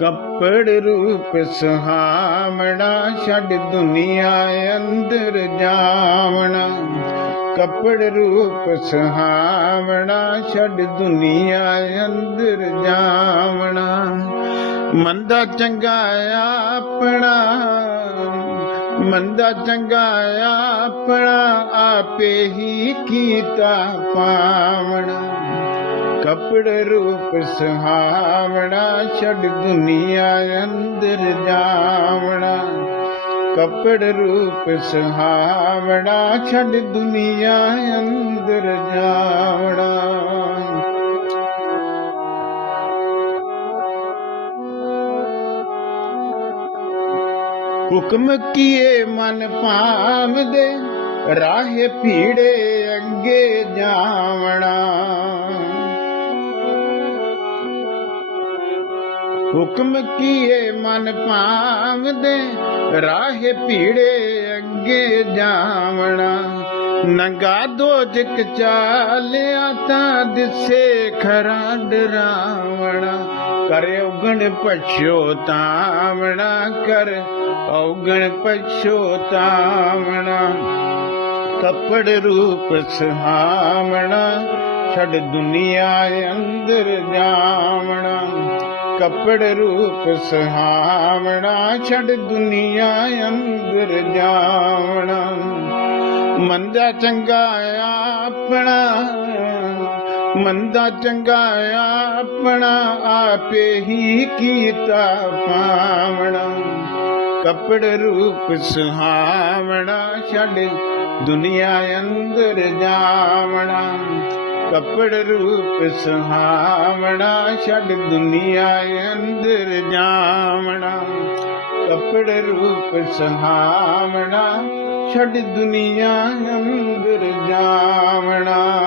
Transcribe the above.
ਕੱਪੜ ਰੂਪ ਸੁਹਾਵਣਾ, ਛੱਡ ਦੁਨੀਆ ਅੰਦਰ ਜਾਵਣਾ। ਕੱਪੜ ਰੂਪ ਸੁਹਾਵਣਾ, ਛੱਡ ਦੁਨੀਆ ਅੰਦਰ ਜਾਵਣਾ। ਮੰਦਾ ਚੰਗਾ ਆਪਣਾ, ਮੰਦਾ ਚੰਗਾ ਆਪਣਾ, ਆਪੇ ਹੀ ਕੀਤਾ ਪਾਵਣਾ। ਕਪੜ ਰੂਪ ਸੁਹਾਵਣਾ, ਛੱਡ ਦੁਨੀਆ ਅੰਦਰ ਜਾਵਣਾ। ਕਪੜ ਰੂਪ ਸੁਹਾਵਣਾ, ਛੱਡ ਦੁਨੀਆ ਅੰਦਰ ਜਾਵਣਾ। ਹੁਕਮ ਕੀਏ ਮਨ ਭਾਵਦੇ, ਰਾਹੇ ਭੀੜੇ ਅੱਗੇ ਹੁਕਮ ਕੀਏ ਮਨ ਭਾਵਦੇ, ਰਾਹੇ ਭੀੜੇ ਅੱਗੇ ਜਾਵਣਾ। ਨੰਗਾ ਦੋਜਕ ਚਾਲਿਆ ਤਾਂ ਦਿਸੇ ਖਰਾ ਡਰਾਵਣਾ। ਕਰ ਉਗਣ ਪਛੋਤਾਵਣਾ ਕਰ ਔਗਣ ਪਛੋ ਪਛੋਤਾਵਣਾ ਕੱਪੜ ਰੂਪ ਸੁਹਾਵਣਾ, ਛੱਡ ਦੁਨੀਆ ਅੰਦਰ ਜਾਵਣਾ। ਕੱਪੜ ਰੂਪ ਸੁਹਾਵਣਾ, ਛੱਡ ਦੁਨੀਆ ਅੰਦਰ ਜਾਵਣਾ। ਮੰਦਾ ਚੰਗਾ ਆਪਣਾ, ਮੰਦਾ ਚੰਗਾ ਆਪਣਾ, ਆਪੇ ਹੀ ਕੀਤਾ ਪਾਵਣਾ। ਕੱਪੜ ਰੂਪ ਸੁਹਾਵਣਾ, ਛੱਡ ਦੁਨੀਆ ਅੰਦਰ ਜਾਵਣਾ। ਕਪੜ ਰੂਪ ਸੁਹਾਵਣਾ ਛੱਡ ਦੁਨੀਆ ਅੰਦਰ ਜਾਵਣਾ। ਕਪੜ ਰੂਪ ਸੁਹਾਵਣਾ ਛੱਡ ਦੁਨੀਆ ਅੰਦਰ ਜਾਵਣਾ।